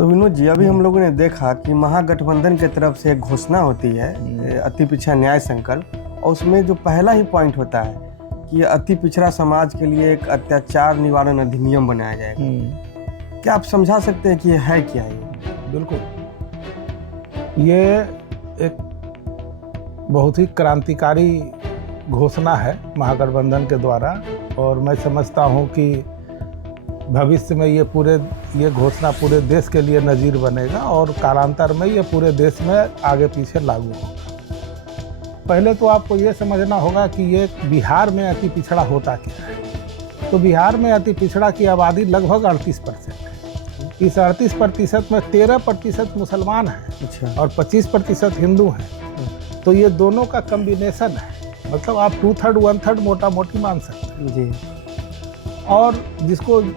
तो विनोद जी, अभी हम लोगों ने देखा कि महागठबंधन की तरफ से एक घोषणा होती है अति पिछड़ा न्याय संकल्प, और उसमें जो पहला ही पॉइंट होता है कि अति पिछड़ा समाज के लिए एक अत्याचार निवारण अधिनियम बनाया जाएगा। क्या आप समझा सकते हैं कि ये है क्या? ये बिल्कुल, ये एक बहुत ही क्रांतिकारी घोषणा है महागठबंधन के द्वारा, और मैं समझता हूँ कि भविष्य में ये घोषणा पूरे देश के लिए नज़ीर बनेगा और कालांतर में ये पूरे देश में आगे पीछे लागू होगा। पहले तो आपको ये समझना होगा कि ये बिहार में अति पिछड़ा होता क्या है। तो बिहार में अति पिछड़ा की आबादी लगभग 38% है। इस 38% में 13% मुसलमान हैं और 25% हिंदू हैं। तो ये दोनों का कम्बिनेशन है, मतलब आप 2/3 1/3 मोटा मोटी मान सकते हैं जी। और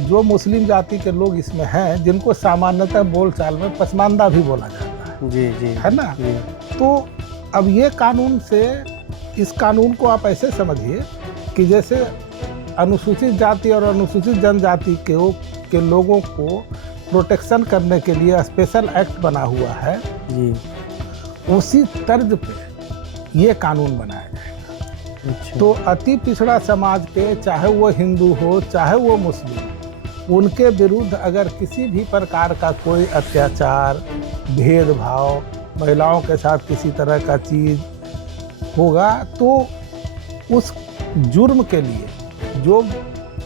जो मुस्लिम जाति के लोग इसमें हैं, जिनको सामान्यतः बोलचाल में पसमानदा भी बोला जाता है जी, है ना जी। तो अब ये कानून से, इस कानून को आप ऐसे समझिए कि जैसे अनुसूचित जाति और अनुसूचित जनजाति के लोगों को प्रोटेक्शन करने के लिए स्पेशल एक्ट बना हुआ है जी, उसी तर्ज पे ये कानून बनाया जाएगा। तो अति पिछड़ा समाज के, चाहे वो हिंदू हो चाहे वो मुस्लिम, उनके विरुद्ध अगर किसी भी प्रकार का कोई अत्याचार, भेदभाव, महिलाओं के साथ किसी तरह का चीज़ होगा, तो उस जुर्म के लिए जो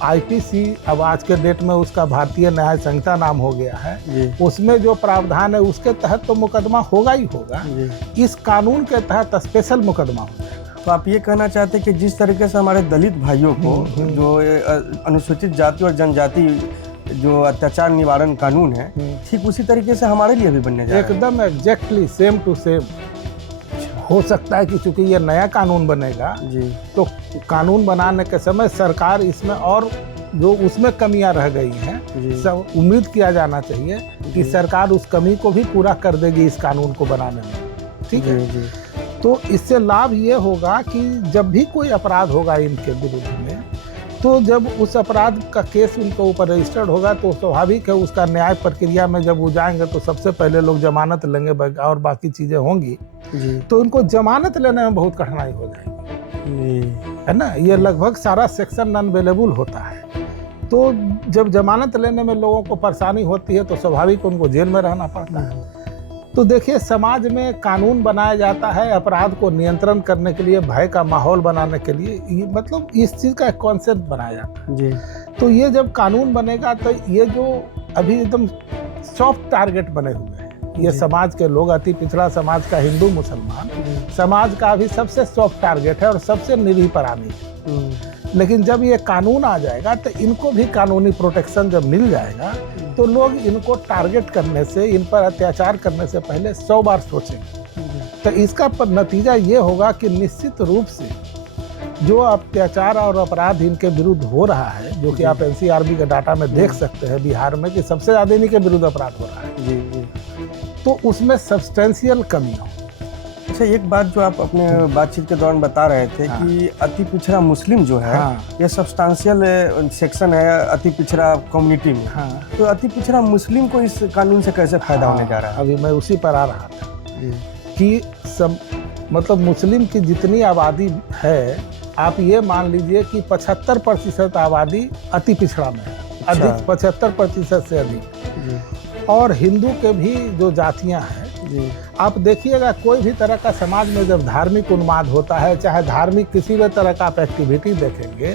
आईपीसी, अब आज के डेट में उसका भारतीय न्याय संहिता नाम हो गया है, उसमें जो प्रावधान है उसके तहत तो मुकदमा होगा ही होगा। इस कानून के तहत स्पेशल मुकदमा होगा। तो आप ये कहना चाहते हैं कि जिस तरीके से हमारे दलित भाइयों को जो अनुसूचित जाति और जनजाति जो अत्याचार निवारण कानून है, ठीक उसी तरीके से हमारे लिए भी बनने जा रहा है। एकदम एग्जैक्टली सेम टू सेम हो सकता है कि चूंकि ये नया कानून बनेगा जी, तो कानून बनाने के समय सरकार इसमें और जो उसमें कमियां रह गई हैं, सब उम्मीद किया जाना चाहिए कि सरकार उस कमी को भी पूरा कर देगी इस कानून को बनाने में। ठीक है जी। तो इससे लाभ ये होगा कि जब भी कोई अपराध होगा इनके विरुद्ध में, तो जब उस अपराध का केस उनके ऊपर रजिस्टर्ड होगा, तो स्वाभाविक है उसका न्याय प्रक्रिया में जब वो जाएंगे तो सबसे पहले लोग जमानत लेंगे और बाकी चीज़ें होंगी जी। तो इनको जमानत लेने में बहुत कठिनाई हो जाएगी, है ना। ये लगभग सारा सेक्शन नॉन अवेलेबल होता है। तो जब जमानत लेने में लोगों को परेशानी होती है तो स्वाभाविक उनको जेल में रहना पड़ता है। तो देखिए, समाज में कानून बनाया जाता है अपराध को नियंत्रण करने के लिए, भय का माहौल बनाने के लिए, मतलब इस चीज़ का एक कॉन्सेप्ट बनाया जाता है जी। तो ये जब कानून बनेगा तो ये जो अभी एकदम सॉफ्ट टारगेट बने हुए हैं, ये समाज के लोग, अति पिछड़ा समाज का हिंदू मुसलमान समाज का अभी सबसे सॉफ्ट टारगेट है और सबसे निरीह प्राणी है। लेकिन जब ये कानून आ जाएगा तो इनको भी कानूनी प्रोटेक्शन जब मिल जाएगा तो लोग इनको टारगेट करने से, इन पर अत्याचार करने से पहले 100 बार सोचेंगे। तो इसका नतीजा ये होगा कि निश्चित रूप से जो अत्याचार और अपराध इनके विरुद्ध हो रहा है, जो कि आप एनसीआरबी के डाटा में देख सकते हैं बिहार में कि सबसे ज़्यादा इन्हीं के विरुद्ध अपराध हो रहा है जी, तो उसमें सब्सटेंशियल कमी हो। अच्छा, एक बात जो आप अपने बातचीत के दौरान बता रहे थे कि अति पिछड़ा मुस्लिम जो है, ये सब्सटेंशियल सेक्शन है अति पिछड़ा कम्युनिटी में। तो अति पिछड़ा मुस्लिम को इस कानून से कैसे फायदा होने जा रहा है? अभी मैं उसी पर आ रहा था कि सब, मतलब मुस्लिम की जितनी आबादी है, आप ये मान लीजिए कि 75% आबादी अति पिछड़ा में है, अधिक 75% से अधिक। और हिंदू के भी जो जातियाँ हैं, आप देखिएगा कोई भी तरह का समाज में जब धार्मिक उन्माद होता है, चाहे धार्मिक किसी भी तरह का आप एक्टिविटी देखेंगे,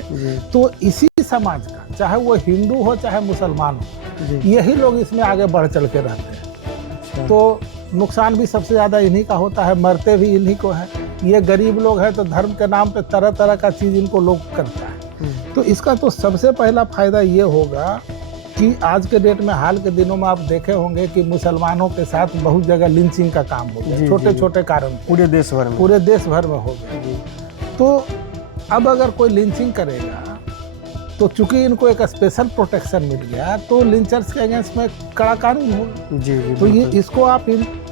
तो इसी समाज का, चाहे वो हिंदू हो चाहे मुसलमान हो, यही लोग इसमें आगे बढ़ चल के रहते हैं। तो नुकसान भी सबसे ज़्यादा इन्हीं का होता है, मरते भी इन्हीं को है। ये गरीब लोग हैं तो धर्म के नाम पे तरह तरह का चीज़ इनको लोग करता है। तो इसका तो सबसे पहला फायदा ये होगा कि आज के डेट में, हाल के दिनों में आप देखे होंगे कि मुसलमानों के साथ बहुत जगह लिंचिंग का काम हो गया, छोटे छोटे कारण पूरे देश भर में हो गया। तो अब अगर कोई लिंचिंग करेगा तो चूंकि इनको एक स्पेशल प्रोटेक्शन मिल गया, तो लिंचर्स के अगेंस्ट में कड़ा कानून होगा जी। तो ये इसको आप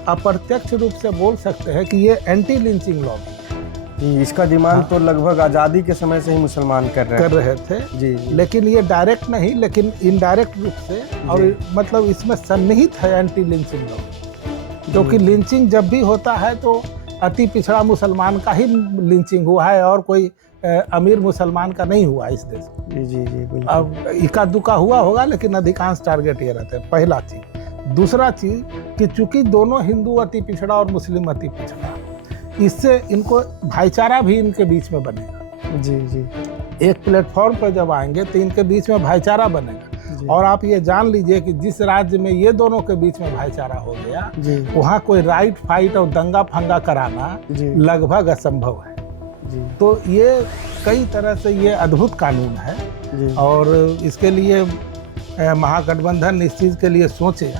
अप्रत्यक्ष रूप से बोल सकते हैं कि ये एंटी लिंचिंग लॉ है। जी, इसका डिमांड तो लगभग आज़ादी के समय से ही मुसलमान कर रहे थे। जी, जी। लेकिन ये डायरेक्ट नहीं, लेकिन इनडायरेक्ट रूप से, और मतलब इसमें सन्निहित है एंटी लिंचिंग लॉ, क्योंकि लिंचिंग जब भी होता है तो अति पिछड़ा मुसलमान का ही लिंचिंग हुआ है, और कोई अमीर मुसलमान का नहीं हुआ इस देश में। जी जी बिल्कुल। अब इक्का दुक्का हुआ होगा, लेकिन अधिकांश टारगेट ये रहते हैं, पहला चीज। दूसरा चीज कि चूंकि दोनों हिंदू अति पिछड़ा और मुस्लिम अति पिछड़ा, इससे इनको भाईचारा भी इनके बीच में बनेगा। जी जी। एक प्लेटफॉर्म पर जब आएंगे तो इनके बीच में भाईचारा बनेगा। और आप ये जान लीजिए कि जिस राज्य में ये दोनों के बीच में भाईचारा हो गया, वहाँ कोई राइट फाइट और दंगा फंगा कराना लगभग असंभव है। तो ये कई तरह से ये अद्भुत कानून है, और इसके लिए महागठबंधन इस चीज़ के लिए सोचे।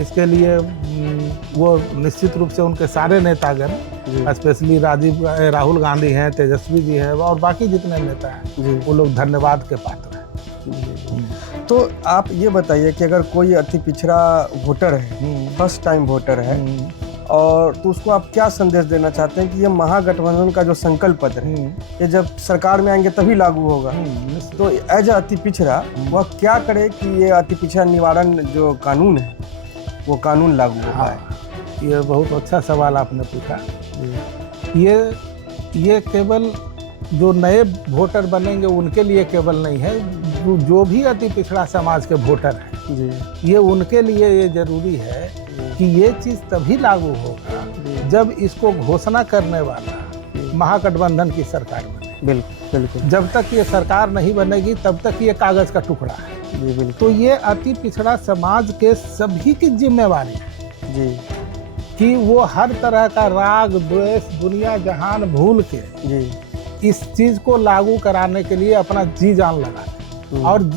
इसके लिए वो निश्चित रूप से उनके सारे नेतागण, स्पेशली राहुल गांधी हैं, तेजस्वी जी हैं, और बाकी जितने नेता हैं, वो लोग धन्यवाद के पात्र हैं। तो आप ये बताइए कि अगर कोई अति पिछड़ा वोटर है, फर्स्ट टाइम वोटर है, और तो उसको आप क्या संदेश देना चाहते हैं कि ये महागठबंधन का जो संकल्प पत्र है, ये जब सरकार में आएंगे तभी लागू होगा, तो एज अति पिछड़ा वह क्या करे कि ये अति पिछड़ा निवारण जो कानून है वो कानून लागू हो पाए? ये बहुत अच्छा सवाल आपने पूछा। ये केवल जो नए वोटर बनेंगे उनके लिए केवल नहीं है, जो भी अति पिछड़ा समाज के वोटर हैं, ये उनके लिए ये जरूरी है कि ये चीज़ तभी लागू होगा जब इसको घोषणा करने वाला महागठबंधन की सरकार बने। बिल्कुल। जब तक ये सरकार नहीं बनेगी तब तक ये कागज का टुकड़ा है। तो ये अति पिछड़ा समाज के सभी की जिम्मेवारी है कि वो हर तरह का राग द्वेष दुनिया जहान भूल के इस चीज़ को लागू कराने के लिए अपना जी जान लगाए, और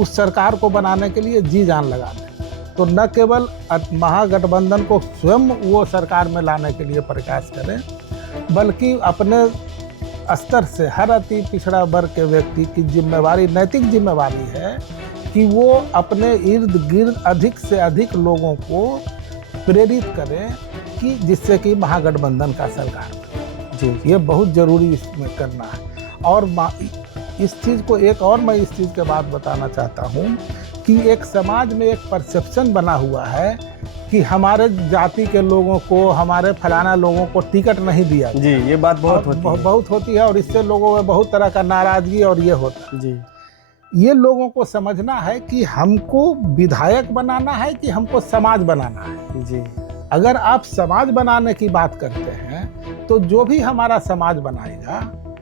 उस सरकार को बनाने के लिए जी जान लगाए। तो न केवल महागठबंधन को स्वयं वो सरकार में लाने के लिए प्रयास करें, बल्कि अपने स्तर से हर अति पिछड़ा वर्ग के व्यक्ति की जिम्मेवारी, नैतिक जिम्मेवारी है कि वो अपने इर्द गिर्द अधिक से अधिक लोगों को प्रेरित करें कि जिससे कि महागठबंधन का सरकार बने। ये बहुत ज़रूरी इसमें करना है। और इस चीज़ को एक और मैं इस चीज़ के बाद बताना चाहता हूँ कि एक समाज में एक परसेप्शन बना हुआ है कि हमारे जाति के लोगों को, हमारे फलाना लोगों को टिकट नहीं दिया। ये बात बहुत होती है, और इससे लोगों में बहुत तरह का नाराजगी और ये होता है। ये लोगों को समझना है कि हमको विधायक बनाना है कि हमको समाज बनाना है। अगर आप समाज बनाने की बात करते हैं तो जो भी हमारा समाज बनाएगा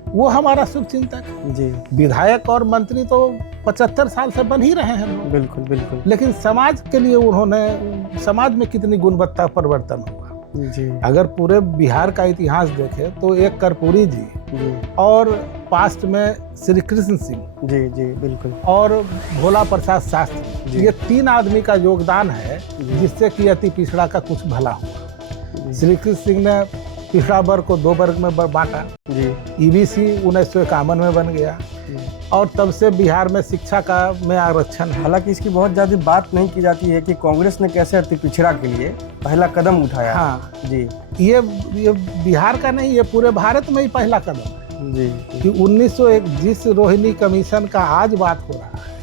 वो हमारा शुभचिंतक। विधायक और मंत्री तो 75 साल से बन ही रहे हैं लोग। बिल्कुल। लेकिन समाज के लिए उन्होंने, समाज में कितनी गुणवत्ता परिवर्तन हुआ। अगर पूरे बिहार का इतिहास देखें तो एक कर्पूरी जी और पास्ट में श्री कृष्ण सिंह बिल्कुल, और भोला प्रसाद शास्त्री, ये 3 आदमी का योगदान है जिससे कि अति पिछड़ा का कुछ भला हुआ। श्री कृष्ण सिंह ने पिछड़ा वर्ग को 2 वर्ग में बांटा। ईबीसी 1951 में बन गया, और तब से बिहार में शिक्षा का में आरक्षण है। हालांकि इसकी बहुत ज़्यादा बात नहीं की जाती है कि कांग्रेस ने कैसे अति पिछड़ा के लिए पहला कदम उठाया। ये बिहार का नहीं, ये पूरे भारत में ही पहला कदम है। कि 1901 जिस रोहिणी कमीशन का आज बात हो रहा है,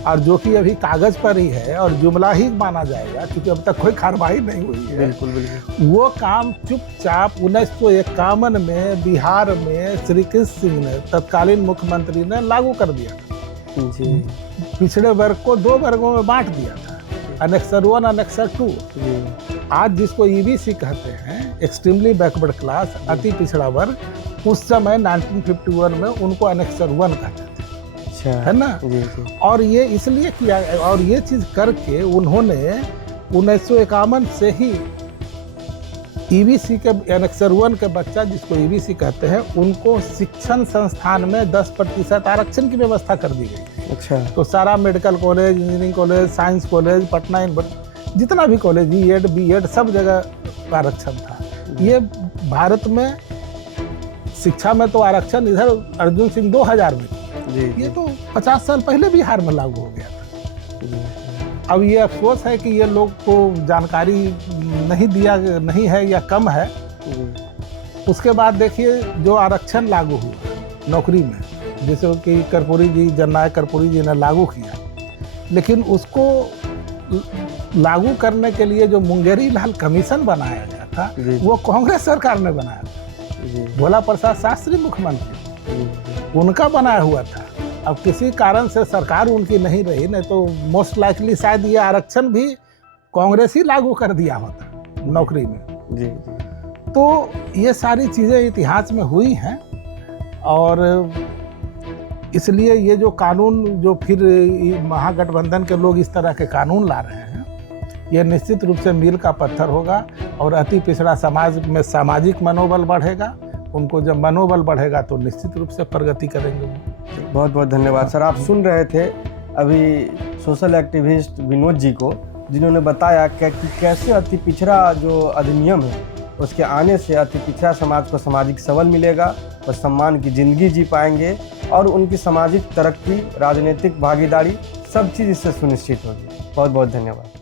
और जो कि अभी कागज पर ही है और जुमला ही माना जाएगा क्योंकि अब तक कोई कार्रवाई नहीं हुई है। बिल्कुल। वो काम चुपचाप 1951 में बिहार में श्री कृष्ण सिंह ने, तत्कालीन मुख्यमंत्री ने लागू कर दिया था। पिछड़े वर्ग को 2 वर्गों में बांट दिया था, अनेक्सर 1, अनेक्सर 2। आज जिसको ईबीसी कहते हैं, एक्सट्रीमली बैकवर्ड क्लास, अति पिछड़ा वर्ग, उस समय 1951 में उनको अनेक्सर 1 कहते थे। है ना? और ये इसलिए किया, और ये चीज करके उन्होंने 1951 से ही ईबीसी के एनेक्सर 1 के बच्चा, जिसको ईबीसी कहते हैं, उनको शिक्षण संस्थान में 10% आरक्षण की व्यवस्था कर दी गई। तो सारा medical college, engineering college, science college, Patna जितना भी कॉलेज, बीएड, बीएड, सब जगह आरक्षण था। ये भारत में शिक्षा में तो आरक्षण इधर अर्जुन सिंह 2000 में, ये तो 50 साल पहले बिहार में लागू हो गया था। अब ये अफसोस है कि ये लोग को जानकारी नहीं है या कम है। उसके बाद देखिए जो आरक्षण लागू हुआ नौकरी में, जैसे कि कर्पूरी जी, जननायक कर्पूरी जी ने लागू किया, लेकिन उसको लागू करने के लिए जो मुंगेरी लाल कमीशन बनाया गया था वो कांग्रेस सरकार ने बनाया था। भोला प्रसाद शास्त्री मुख्यमंत्री, उनका बनाया हुआ था। अब किसी कारण से सरकार उनकी नहीं रही, नहीं तो मोस्ट लाइकली शायद ये आरक्षण भी कांग्रेस ही लागू कर दिया होता नौकरी में। जी। तो ये सारी चीज़ें इतिहास में हुई हैं, और इसलिए ये जो कानून जो फिर महागठबंधन के लोग इस तरह के कानून ला रहे हैं, ये निश्चित रूप से मील का पत्थर होगा, और अति पिछड़ा समाज में सामाजिक मनोबल बढ़ेगा। उनको जब मनोबल बढ़ेगा तो निश्चित रूप से प्रगति करेंगे वो। बहुत बहुत धन्यवाद सर। आप सुन रहे थे अभी सोशल एक्टिविस्ट विनोद जी को, जिन्होंने बताया कि कैसे अति पिछड़ा जो अधिनियम है उसके आने से अति पिछड़ा समाज को सामाजिक सबल मिलेगा और सम्मान की ज़िंदगी जी पाएंगे, और उनकी सामाजिक तरक्की, राजनीतिक भागीदारी, सब चीज़ इससे सुनिश्चित होगी। बहुत बहुत धन्यवाद।